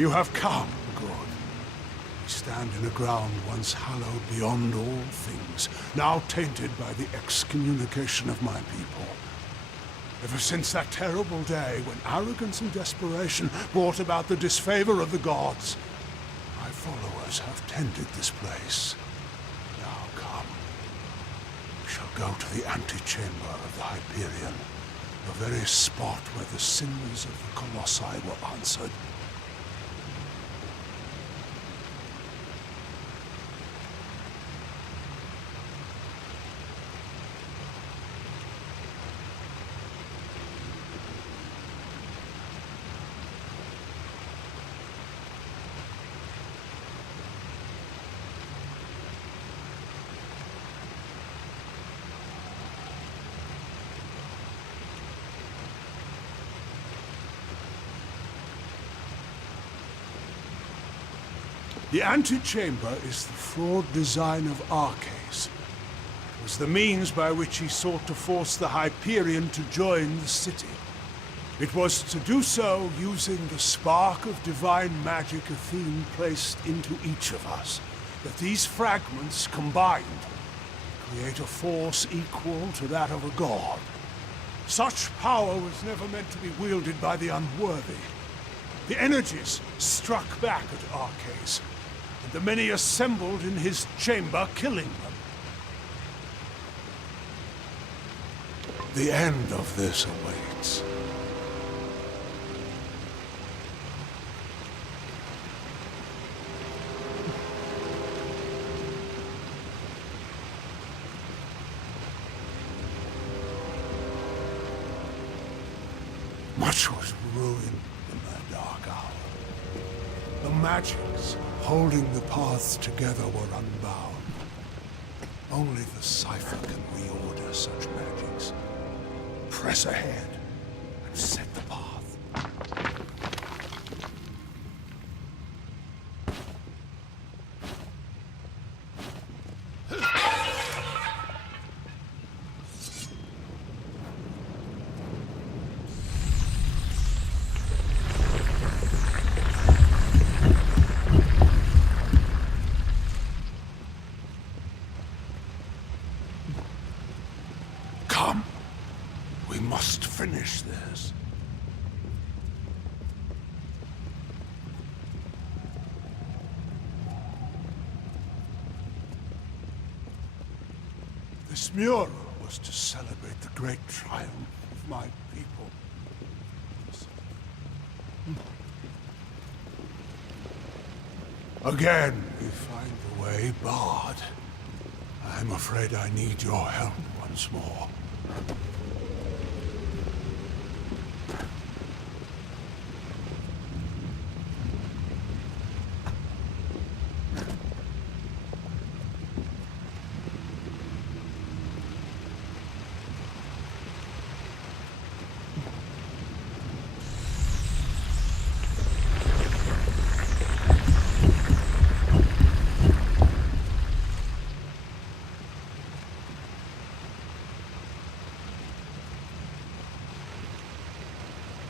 You have come, good. We stand in a ground once hallowed beyond all things, now tainted by the excommunication of my people. Ever since that terrible day when arrogance and desperation brought about the disfavor of the gods, my followers have tended this place. Now come. We shall go to the antechamber of the Hyperion, the very spot where the sins of the Colossi were answered. The antechamber is the flawed design of Arcas. It was the means by which he sought to force the Hyperion to join the city. It was to do so using the spark of divine magic Athene placed into each of us, that these fragments combined create a force equal to that of a god. Such power was never meant to be wielded by the unworthy. The energies struck back at Arcas, and the many assembled in his chamber, killing them. The end of this awaits. Much was ruined in that dark hour. The magics holding the paths together were unbound. Only the cipher can reorder such magics. Press ahead and set the path. Come. We must finish this. This mural was to celebrate the great triumph of my people. Again, we find the way barred. I'm afraid I need your help once more.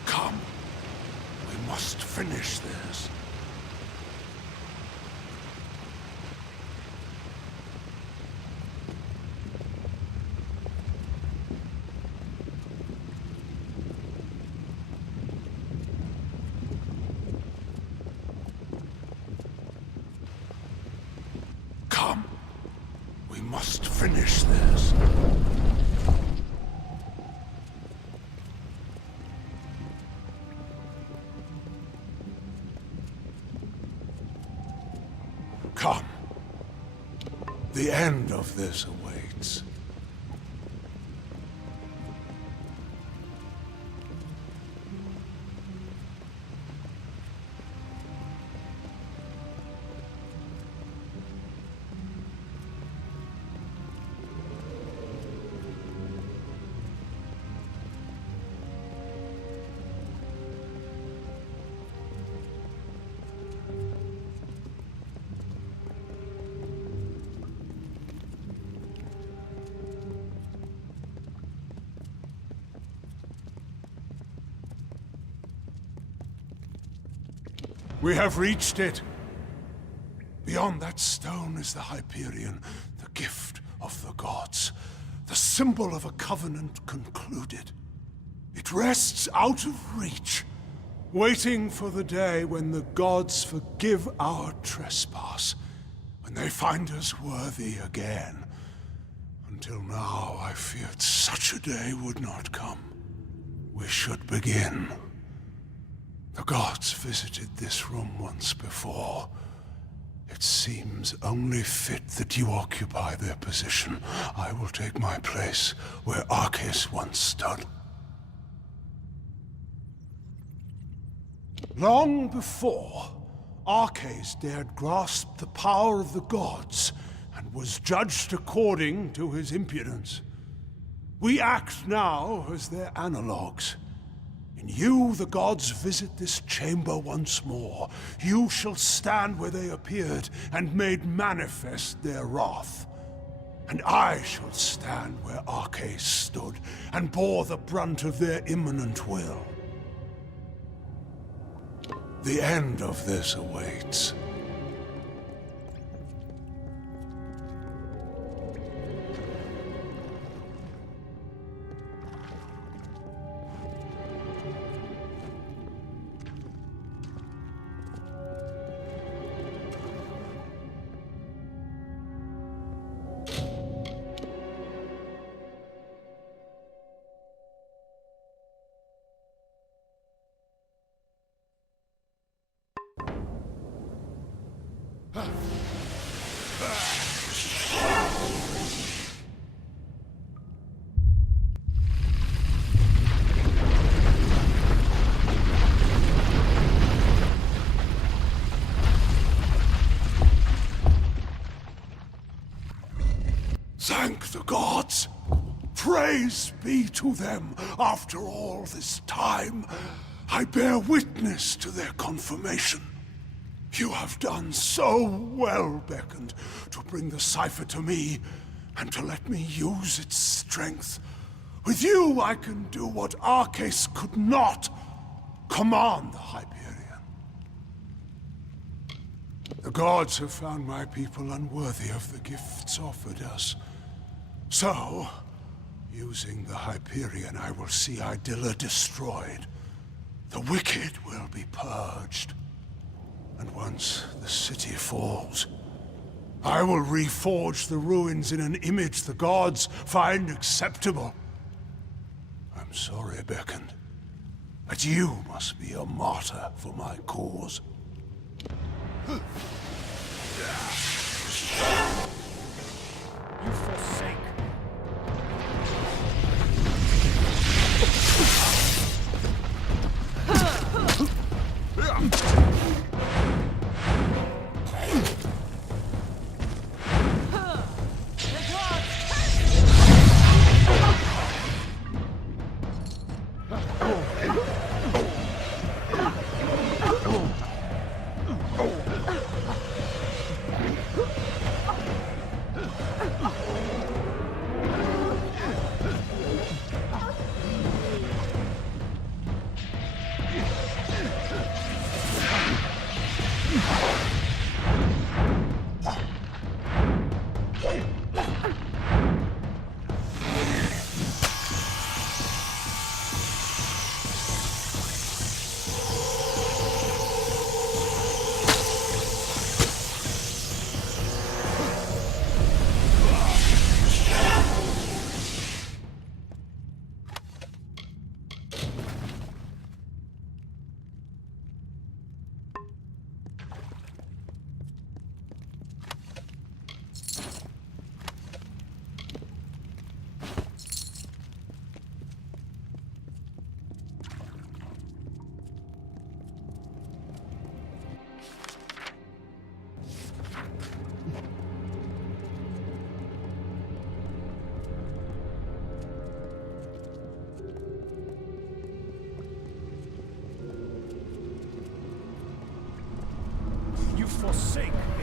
Come. We must finish this. Come. We must finish this. Come. The end of this awaits. We have reached it. Beyond that stone is the Hyperion, the gift of the gods, the symbol of a covenant concluded. It rests out of reach, waiting for the day when the gods forgive our trespass, when they find us worthy again. Until now, I feared such a day would not come. We should begin. The gods visited this room once before. It seems only fit that you occupy their position. I will take my place where Arceus once stood. Long before, Arceus dared grasp the power of the gods and was judged according to his impudence. We act now as their analogues. In you, the gods visit this chamber once more. You shall stand where they appeared and made manifest their wrath. And I shall stand where Arceus stood and bore the brunt of their imminent will. The end of this awaits. Thank the gods! Praise be to them after all this time. I bear witness to their confirmation. You have done so well, Beckoned, to bring the cipher to me and to let me use its strength. With you, I can do what Arceus could not. Command the Hyperion. The gods have found my people unworthy of the gifts offered us. So, using the Hyperion, I will see Idylla destroyed. The wicked will be purged. And once the city falls, I will reforge the ruins in an image the gods find acceptable. I'm sorry, Beckoned, but you must be a martyr for my cause. You forsake. You forsake me.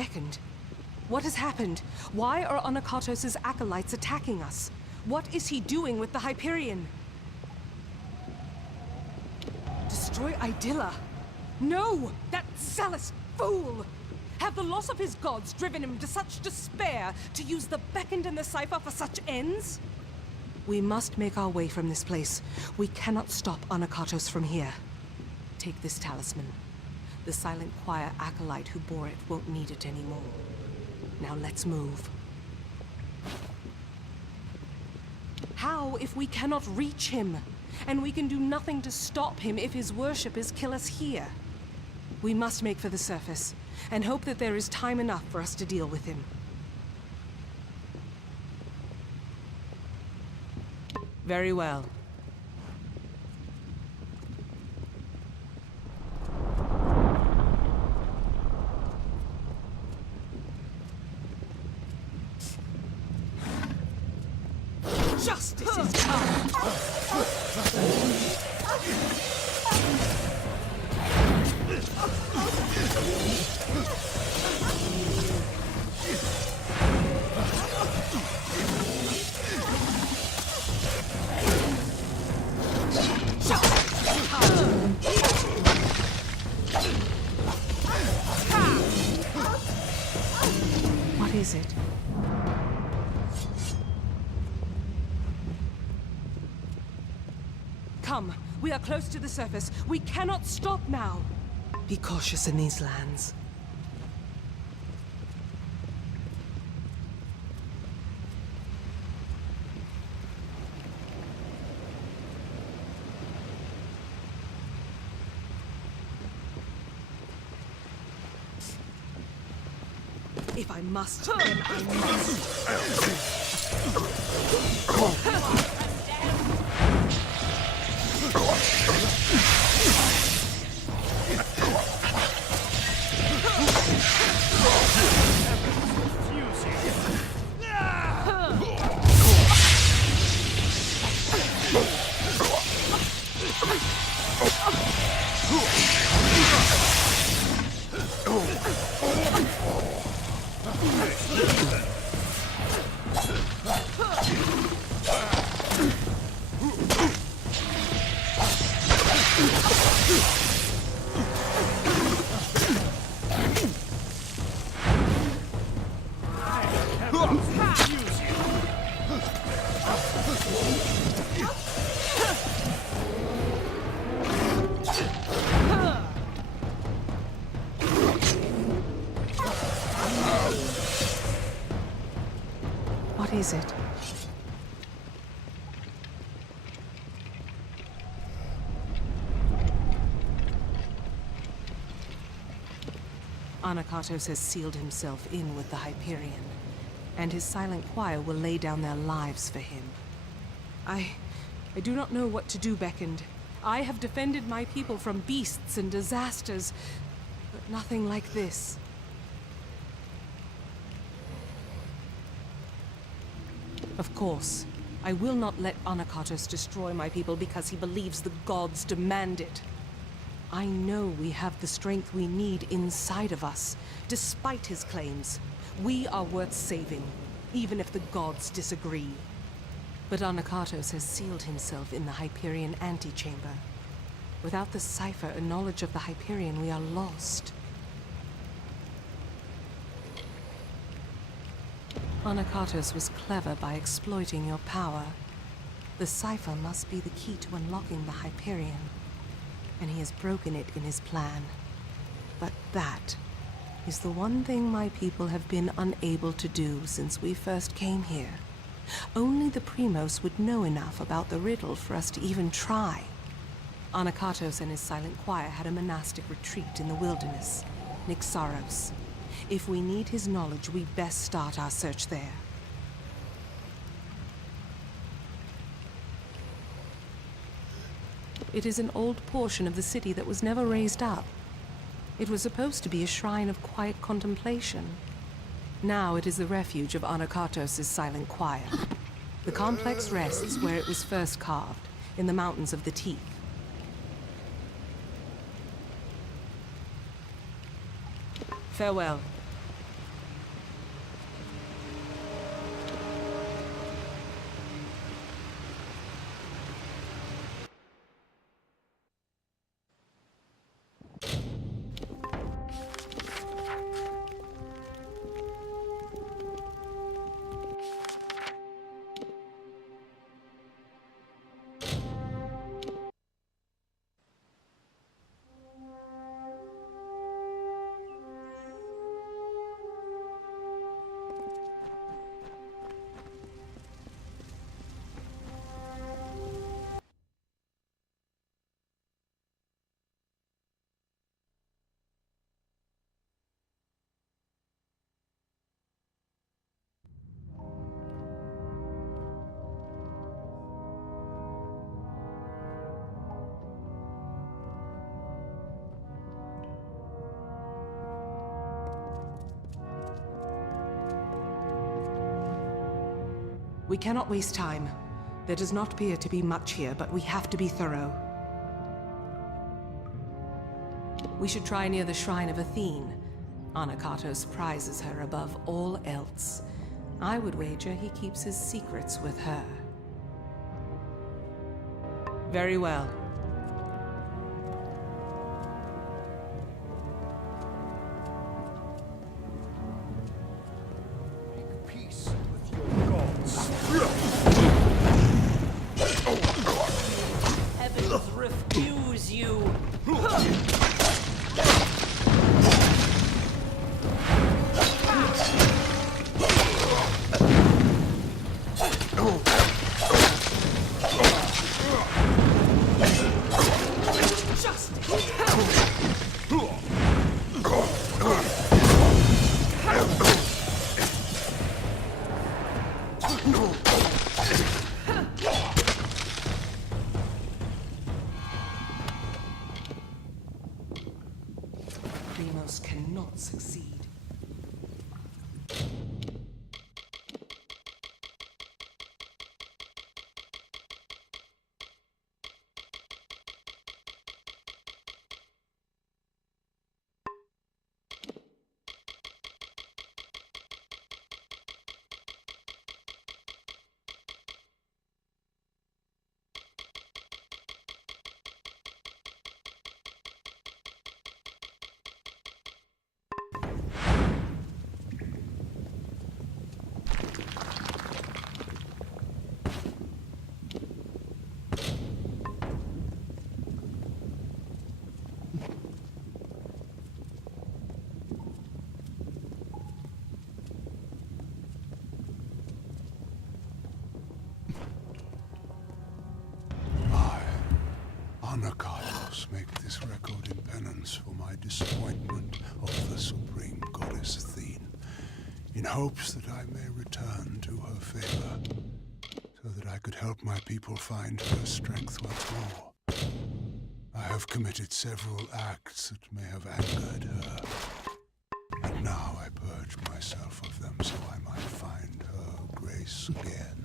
beckoned. What has happened? Why are Anakatos' acolytes attacking us? What is he doing with the Hyperion? Destroy Idylla? No! That zealous fool! Have the loss of his gods driven him to such despair to use the Beckoned and the Cipher for such ends? We must make our way from this place. We cannot stop Anakatos from here. Take this talisman. The Silent Choir acolyte who bore it won't need it anymore. Now let's move. How if we cannot reach him? And we can do nothing to stop him if his worshippers kill us here. We must make for the surface, and hope that there is time enough for us to deal with him. Very well. Justice is come! What is it? Come, we are close to the surface. We cannot stop now. Be cautious in these lands. If I must, then I must. What is it? Anakatos has sealed himself in with the Hyperion, and his silent choir will lay down their lives for him. I do not know what to do, Beckoned. I have defended my people from beasts and disasters, but nothing like this. Of course, I will not let Anakatos destroy my people because he believes the gods demand it. I know we have the strength we need inside of us, despite his claims. We are worth saving, even if the gods disagree. But Anakatos has sealed himself in the Hyperion antechamber. Without the cipher and knowledge of the Hyperion, we are lost. Anakatos was clever by exploiting your power. The cipher must be the key to unlocking the Hyperion, and he has broken it in his plan. But that is the one thing my people have been unable to do since we first came here. Only the Primos would know enough about the riddle for us to even try. Anakatos and his silent choir had a monastic retreat in the wilderness, Nixaros. If we need his knowledge, we best start our search there. It is an old portion of the city that was never raised up. It was supposed to be a shrine of quiet contemplation. Now it is the refuge of Anakatos' silent choir. The complex rests where it was first carved, in the Mountains of the Teeth. Farewell. We cannot waste time. There does not appear to be much here, but we have to be thorough. We should try near the Shrine of Athene. Anakatos prizes her above all else. I would wager he keeps his secrets with her. Very well. Make peace with your gods. Heavens refuse you. Primos cannot succeed. Anakatos, make this record in penance for my disappointment of the Supreme Goddess Athene, in hopes that I may return to her favor, so that I could help my people find her strength once more. I have committed several acts that may have angered her, and now I purge myself of them so I might find her grace again.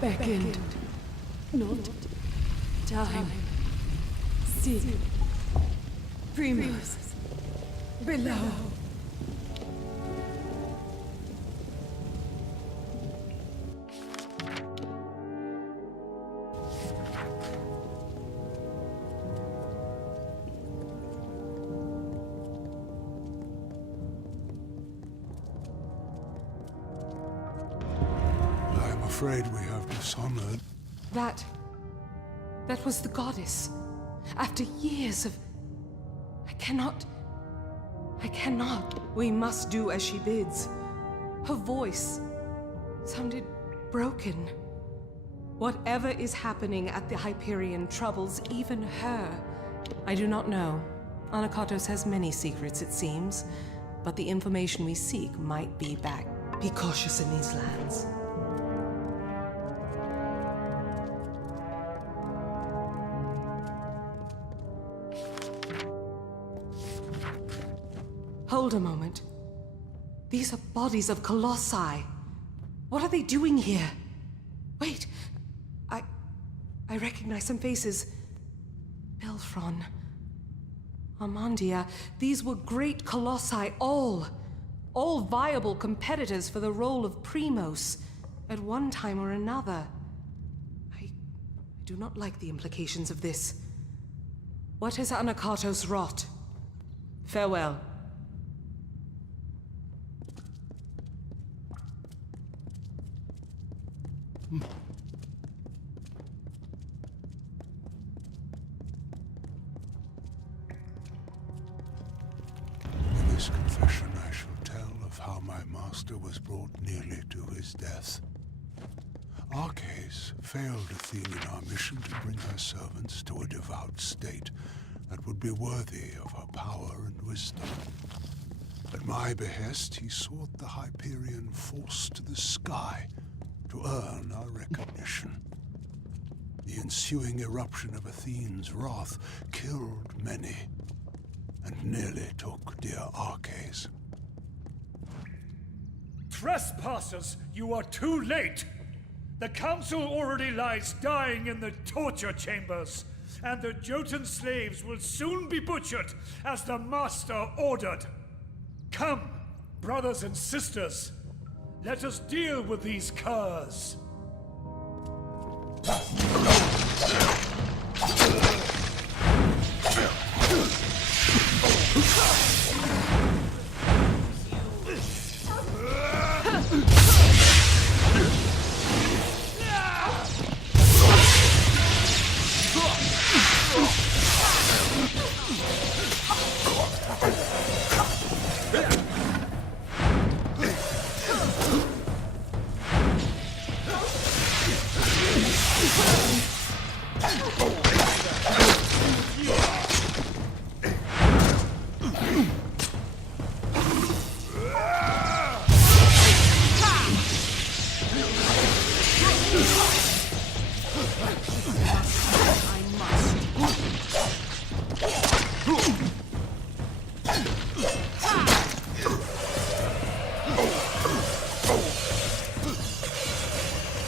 Beckoned, not time. See, Primos, below. I'm afraid we have dishonored. That was the goddess. After years of... I cannot. We must do as she bids. Her voice sounded broken. Whatever is happening at the Hyperion troubles even her. I do not know. Anakatos has many secrets, it seems, but the information we seek might be back. Be cautious in these lands. Hold a moment. These are bodies of colossi. What are they doing here? Wait. I recognize some faces. Belfron. Armandia. These were great colossi, all viable competitors for the role of Primos at one time or another. I do not like the implications of this. What has Anakatos wrought? Farewell. In this confession I shall tell of how my master was brought nearly to his death. Arcais failed Athene in our mission to bring her servants to a devout state that would be worthy of her power and wisdom. At my behest, he sought the Hyperion force to the sky to earn our recognition. The ensuing eruption of Athene's wrath killed many, and nearly took dear Arcais. Trespassers, you are too late! The council already lies dying in the torture chambers, and the Jotun slaves will soon be butchered as the master ordered. Come, brothers and sisters, let us deal with these curs.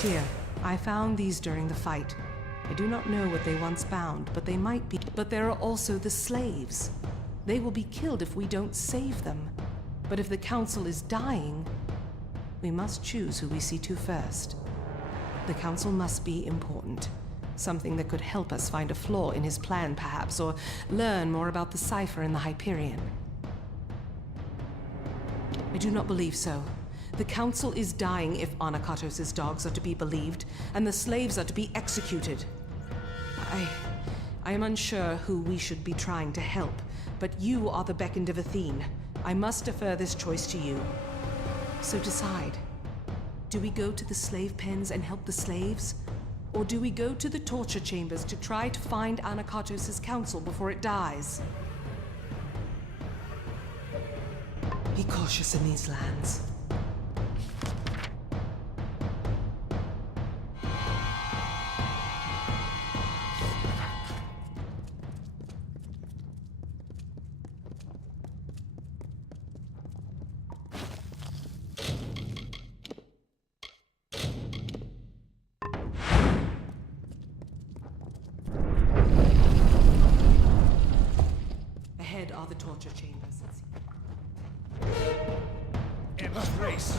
Here, I found these during the fight. I do not know what they once bound, but they might be. But there are also the slaves. They will be killed if we don't save them. But if the council is dying, we must choose who we see to first. The council must be important. Something that could help us find a flaw in his plan, perhaps, or learn more about the cipher in the Hyperion. I do not believe so. The council is dying if Anakatos' dogs are to be believed, and the slaves are to be executed. I am unsure who we should be trying to help, but you are the beckoned of Athene. I must defer this choice to you. So decide. Do we go to the slave pens and help the slaves? Or do we go to the torture chambers to try to find Anakatos' council before it dies? Be cautious in these lands. Ahead are the torture chambers. Embrace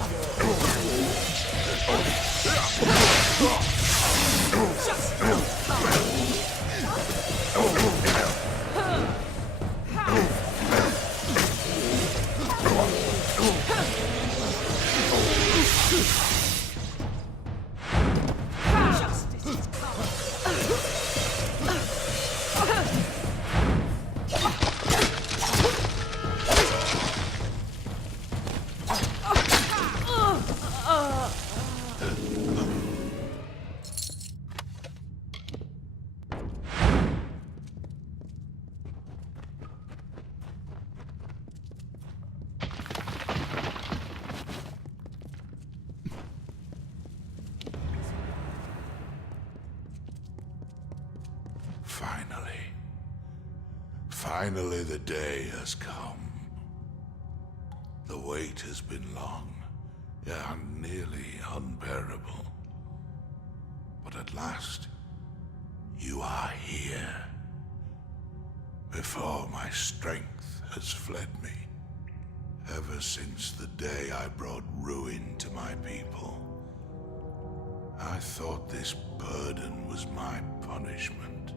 Finally the day has come. The wait has been long, and nearly unbearable. But at last, you are here. Before my strength has fled me. Ever since the day I brought ruin to my people. I thought this burden was my punishment.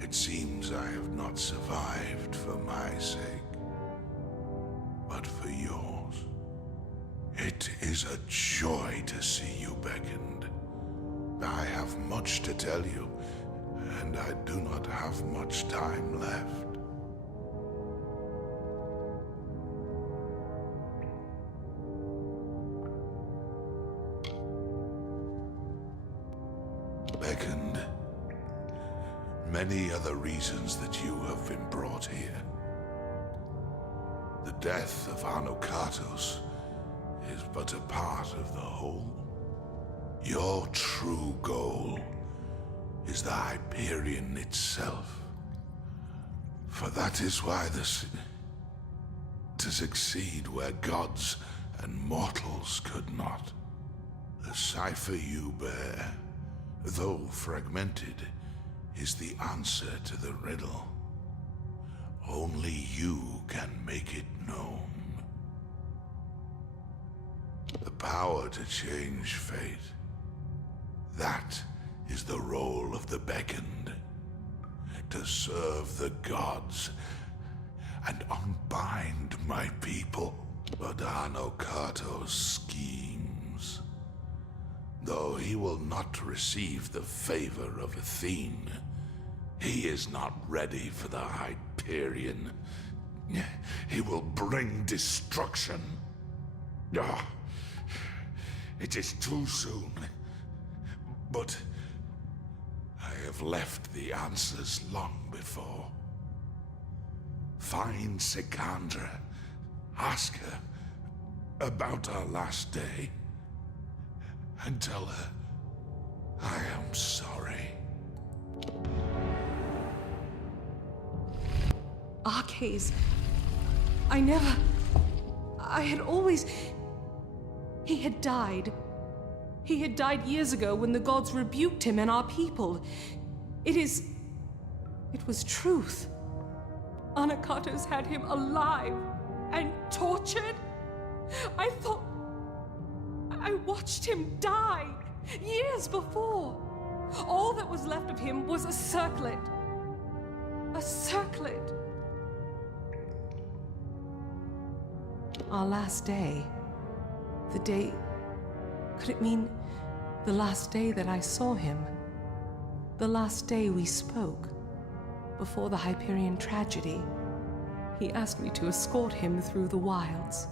It seems I have not survived for my sake, but for yours. It is a joy to see you beckoned. I have much to tell you, and I do not have much time left. Beckoned. Many are the reasons that you have been brought here. The death of Anokatos is but a part of the whole. Your true goal is the Hyperion itself. For that is why to succeed where gods and mortals could not. The cipher you bear, though fragmented, is the answer to the riddle. Only you can make it known. The power to change fate. That is the role of the beckoned. To serve the gods and unbind my people. But Anokatos schemes. Though he will not receive the favor of Athene, he is not ready for the Hyperion. He will bring destruction. Ah, it is too soon. But I have left the answers long before. Find Sikandra. Ask her about our last day. And tell her I am sorry. Arcades. I had always... He had died. He had died years ago when the gods rebuked him and our people. It was truth. Anokatos had him alive and tortured. I watched him die years before. All that was left of him was a circlet. A circlet. Our last day. The day... Could it mean the last day that I saw him? The last day we spoke? Before the Hyperion tragedy? He asked me to escort him through the wilds,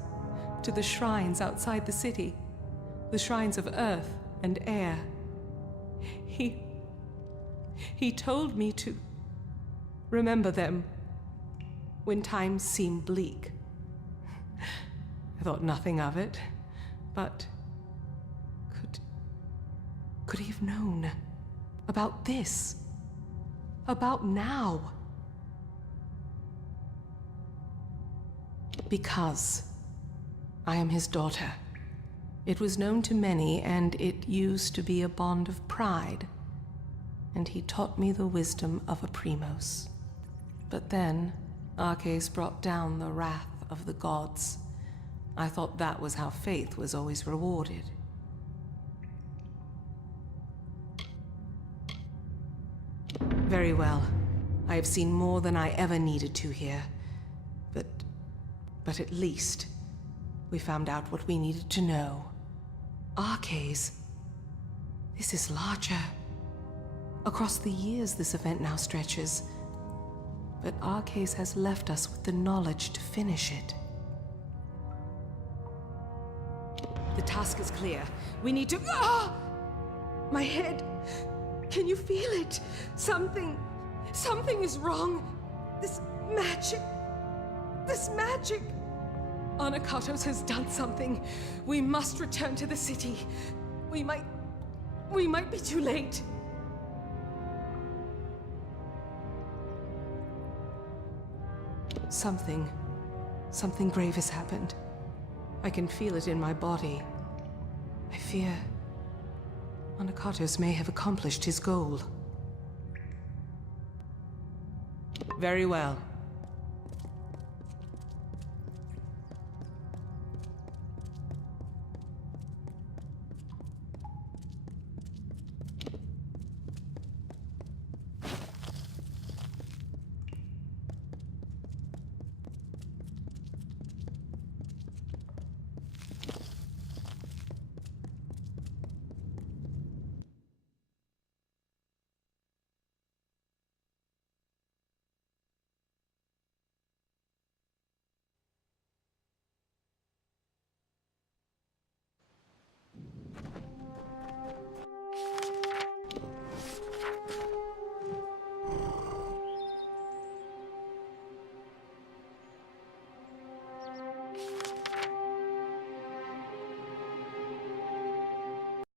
to the shrines outside the city, the shrines of earth and air. He told me to remember them when times seem bleak. I thought nothing of it, but could he have known about this? About now? Because I am his daughter. It was known to many, and it used to be a bond of pride. And he taught me the wisdom of a primos. But then, Arcades brought down the wrath of the gods. I thought that was how faith was always rewarded. Very well. I have seen more than I ever needed to here. But at least, we found out what we needed to know. Arcades. This is larger. Across the years this event now stretches. But Arcades has left us with the knowledge to finish it. The task is clear. We need to... Ah! My head. Can you feel it? Something is wrong. This magic. Anokatos has done something. We must return to the city. We might be too late. Something Something grave has happened. I can feel it in my body. I fear Anakatos may have accomplished his goal. Very well.